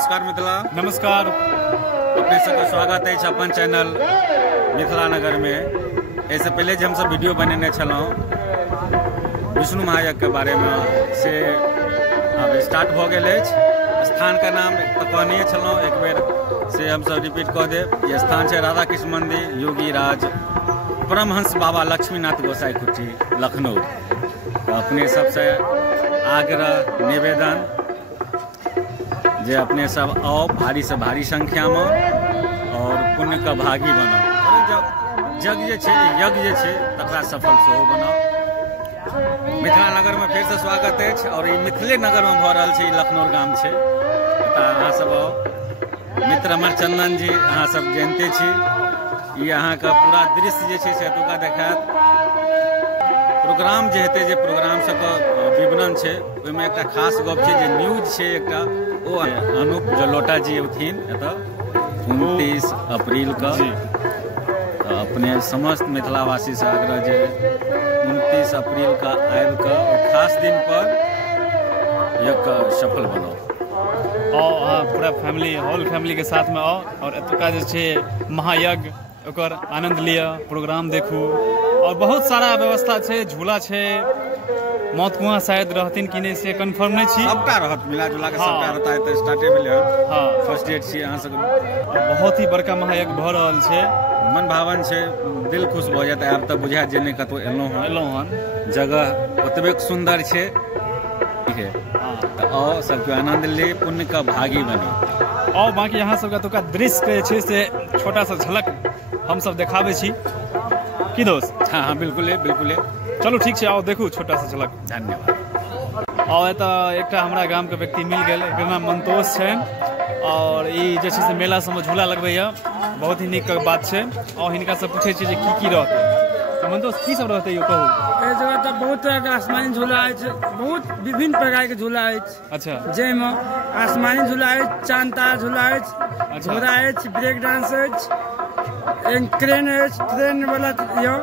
नमस्कार मिथिला। नमस्कार। अपने सबका स्वागत है अपन चैनल मिथिला नगर में। ऐसे पहले जो हम सब वीडियो बनेने छलौं विष्णु महायज्ञ के बारे में से अब स्टार्ट हो गए। स्थान का नाम तो कहने छलौं, एक बेर से हम सब रिपीट कह देव। ये स्थान है राधा कृष्ण मंदिर, योगी राज परमहंस बाबा लक्ष्मीनाथ गोसाई कुटी, लखनऊ। तो अपने सबसे आग्रह निवेदन जे अपने सब आओ भारी से भारी संख्या में और पुण्य का भागी बनाओ। जग यज्ञ तकरा सफल सेहो बनाओ। मिथिला नगर में फिर से स्वागत है और ये मिथिले नगर में भ रहा है। लखनऊ गाम है। अहाँ सब आओ। मित्र हमर चंदन जी अहाँ सब जानते छी। ये अहाँ का पूरा दृश्य से एतुका देखात। प्रोग्राम जे हेतै, जे प्रोग्राम सबके विवरण है ओहिमे एकटा खास गप है जे न्यूज है एकटा ओ अनूप जलोटा जी अवथिन एतऽ 29 अप्रैल का। तो अपने समस्त मिथिलावासी से आग्रह जे 29 अप्रैल का आबि कऽ खास दिन पर यज्ञ सफल बनाओ। आओ पूरा फैमिली, होल फैमिली के साथ में आओ और एतुका जे छै महायज्ञ ओकर आनंद लिअ, प्रोग्राम देखू। और बहुत सारा व्यवस्था है, झूला है, मौत कुआं शायद रहथिन कि नहीं से कंफर्म नहीं छी। सबटा रहत, मिला जुला के सबटा रहता है। तो स्टार्टे भेलै हन। हां, फर्स्ट डेट छी अहाँ सब। बहुत ही बड़का महायज्ञ भ रहल छै, मन भावन छै, दिल खुश भ जात। आब तऽ बुझा जे नहि कतौ एलौं हन। जगह ओतबे सुंदर छै, ठीक है। तो आओ सबके आनंद ले, पुण्य का भागी बनी। और बाकी यहाँ सबका तो दृश्य के छै से छोटा सा झलक हम सब देखाबे छी की दोस्त। हाँ बिल्कुल बिल्कुल। चलो ठीक है, आओ देखू छोटा सा झलक। धन्यवाद। और एतऽ एकटा हमरा गाम के व्यक्ति मिल गए, एकर नाम मंतोष छै। और ई जे छै से मेला सबमे झूला लगबैया, बहुत ही नीक बात छै। और हिनका से पूछे छी जे की रहतै। तो मंतोष की सब रहतै यो कहू। एहि जगह तऽ बहुत तरह के आसमानी झूला अछि, बहुत विभिन्न प्रकार के झूला अछि। अच्छा। जाहिमे आसमानी झूला अछि, चांद तारा झूला अछि, घोड़ा अछि, ब्रेक डांस अछि, क्रेन अछि, ट्रेन वाला यो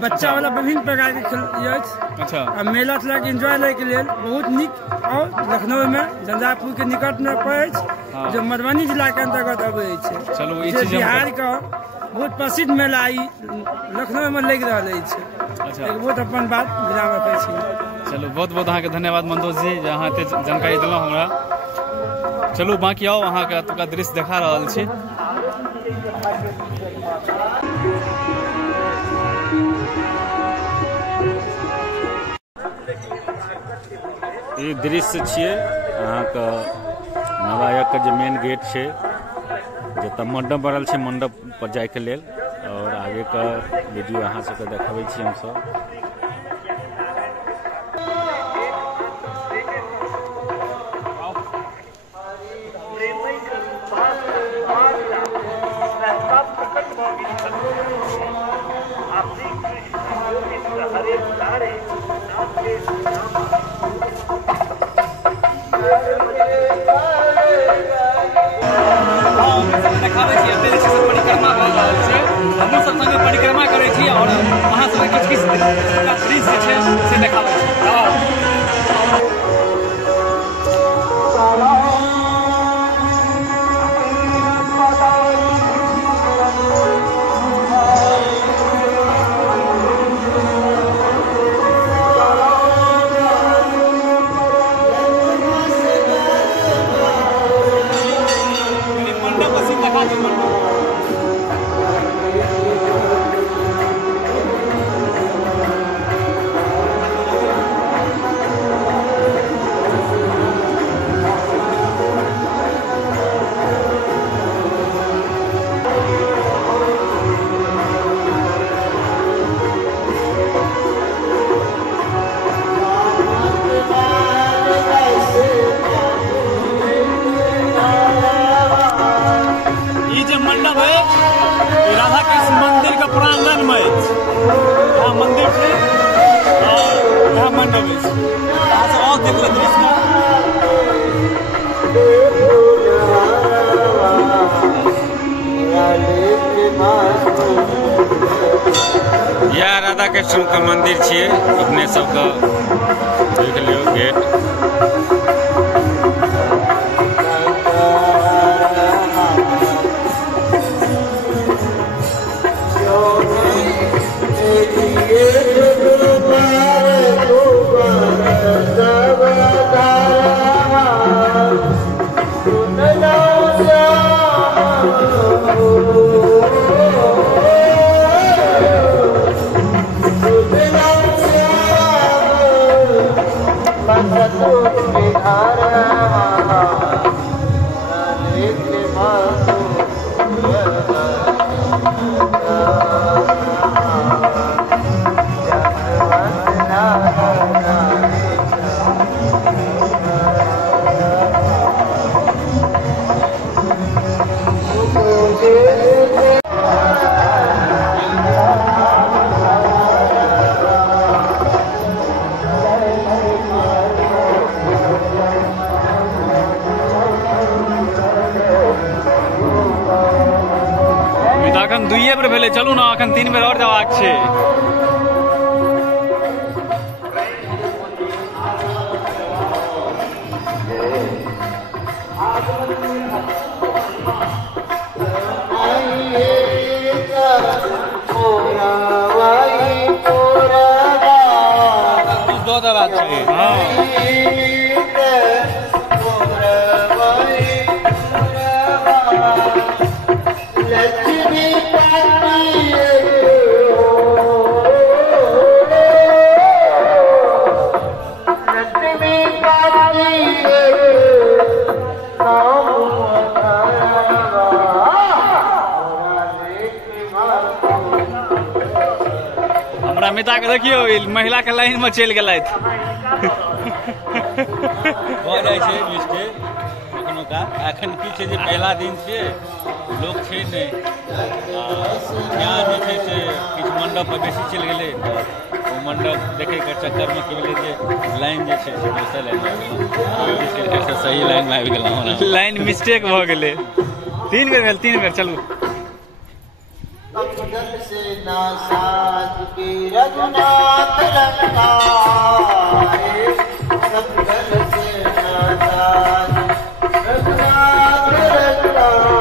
बच्चा वाला विभिन्न प्रकार के खेल अछि। अच्छा। आ मेला थोड़ा एंजॉय ले के लिए बहुत निक। और लखनऊ में झंझारपुर के निकट में पड़े छै, जो मधुबनी जिला के अंतर्गत अबै छै। चलो ई चीज बिहार का बहुत प्रसिद्ध मेला ई लखनऊ में लग रहा है। अच्छा। एक बहुत अपन बात विराम रखै छी। चलो बहुत बहुत अहाँ के धन्यवाद मंतोष जी, जे अहाँ एते जानकारी देलहुँ हमरा। चलू बाकी आओ अहाँ के एतुका दृश्य देखा रहल छी। ये दृश्य छियै अहाँ के नवायक के जे मेन गेट छै, जतऽ मंडप बनल छै, मंडप पर जाय के लेल। और आगे का वीडियो अहाँ सबके देखाबै छी हम सब। हमहूँ सब संगे परिक्रमा करै छी और अहाँ सबके किछु दृश्य छै से देखाबै छी। राधा कृष्ण मंदिर के प्रांगण में यहाँ मंदिर है और यहाँ मंडप है। यहाँ से और देख लो दृश्य। यह राधा कृष्ण का मंदिर छे, अपने सबका देख लियो गेट। अखन 2 बेर भेलै, चलू ना अखन 3 बेर और जबाक छै। दो बात छै। हमरा मिता के देखियो महिला के लाइन में चल गेलथि। भऽ जाइ छै मिस्टेक कखनो का। एखन की छै जे पहला दिन छै, लोक छै नहि, यहाँ जे छै से किछु मंडप पर बेसी चलि गेलै, तऽ ओ मंडप देखैके चक्करमे की भेलै जे लाइन जे छै से दोसर लाइन में सही लाइन में आबि गेलहुँ। लाइन मिस्टेक भऽ गेलै। 3 बेर भेल, 3 बेर चलू। से नासाज के रघुनाथ रंगाए, सतगल से नासाज रघुनाथ रंगाए,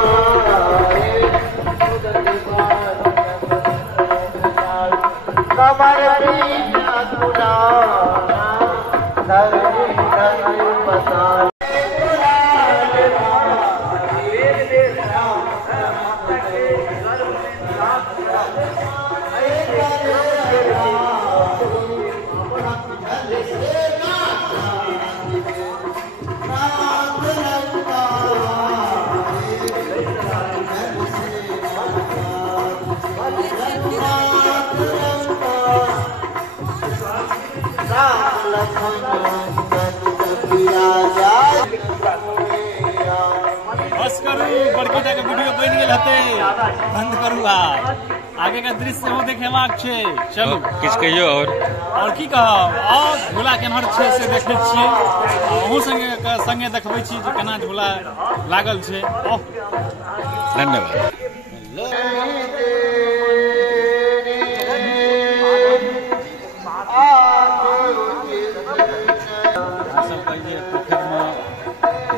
कमर बीना गुलाना धरती धरती बता। बस करू, बड़की टा के वीडियो बन गेल हते, बंद करू। आगे का दृश्य हो देखेबाक छै। चलू किछु कहियो और की कहब, और झूला केनहर छै से देखै छियै, अहूँ संगे देखबै छी जे केना झूला लागल छै। धन्यवाद।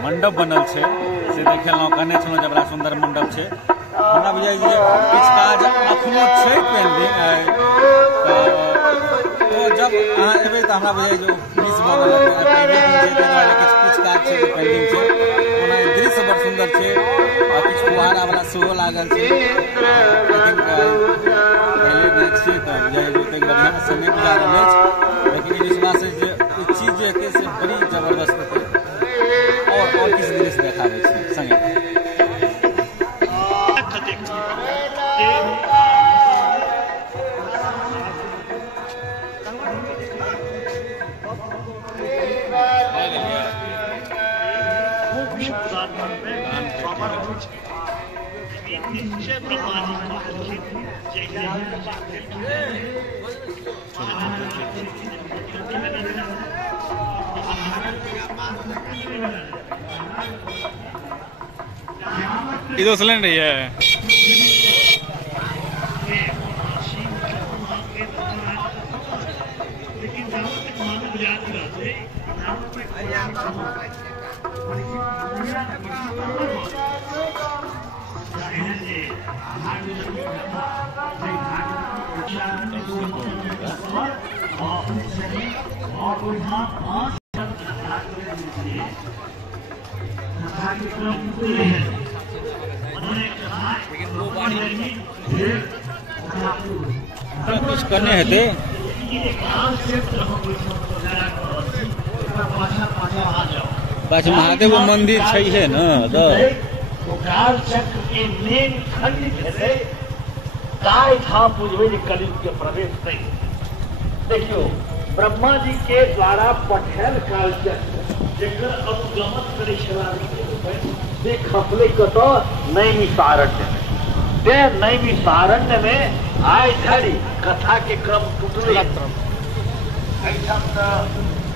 मंडप बनल छै से देखेलहुँ, कहने छलहुँ जे बड़ा सुन्दर मंडप छै। हमरा बुझाइ जे किछु काज एखनो छै पेंडिंग, तो जब अहाँ एबै तऽ हमरा बुझाइ जे फिनिश भऽ गेल। पहिले दिन छै, ताहि दुआरे किछु काज छै पेंडिंग छै। ओना दृश्य बड़ सुन्दर छै, और किछु फुहारावला सेहो लागल छै। लेकिन पहिले दिन छियै तऽ बुझाइ जे ओतेक बढ़िआँसँ नहि बुझा रहल अछि, लेकिन ई विश्वास अछि जे ई चीज जे हेतै से बड़ी जबरदस्त हेतै, और किछु दृश्य देखाबै छी संगे। इधर सिलेंडर है। कुछ करने हेतै। पाछ महादेव मंदिर छै न, चक्र के मेन खंड भेलै काय था बुझबै जे कलयुग के प्रवेश नहीं। देखियो ब्रह्मा जी के द्वारा पठायल काल चक्र जेकर अनुगमन करे छलाह से खपले कत नैमिषारण्य में। ते नैमिषारण्य में आइ धरि कथा के क्रम टूटले। एहिठाम तऽ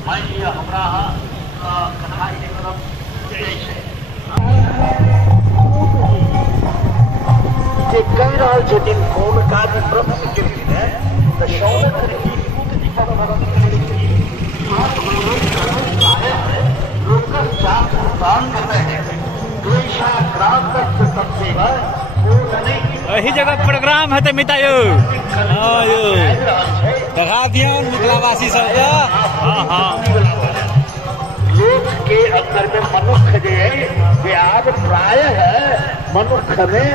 मान लिअ हमरा कथा के क्रम जाइ छै। जे कहि रहल छथिन कोन काज प्रश्न केलखिन है तऽ शौनक ऋषि सूत जी पर भक्ति केलखिन लोकस शास्त्र प्राण करते हैं द्वेषा क्रांत सबसे यही जगह प्रोग्राम है तो मिता यो हाँ यो दिखा दिया मिथिलावासी सबका। हाँ हाँ लोक के अंदर में मनुष्य जो है वे आज प्राय है मनुष्य में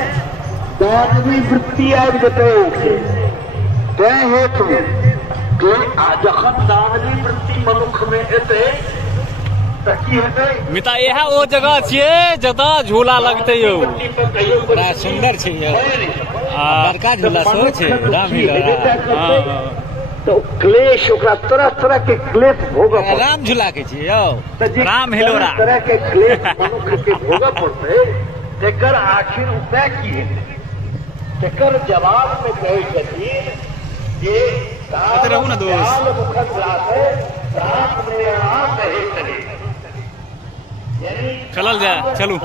दानवी वृत्ति आज बताओ तय हेतु कि जखन दानवी वृत्ति मनुष्य में एते मिता यह वो जगह छे जता झूला लगते यो बड़ा सुंदर छे यो बड़का झूला सो छे राम हिलोरा तो क्लेश ओकरा तरह तरह के क्लेश भोगऽ राम झूला के छे यो राम हिलोरा तरह के क्लेश मनुष्य के भोगऽ पड़ते तेकर आखिर उपाय की है तेकर जवाब में कहे छथिन जे रहू ना दोस्त राम में राम रहे चले चलल जाए चलू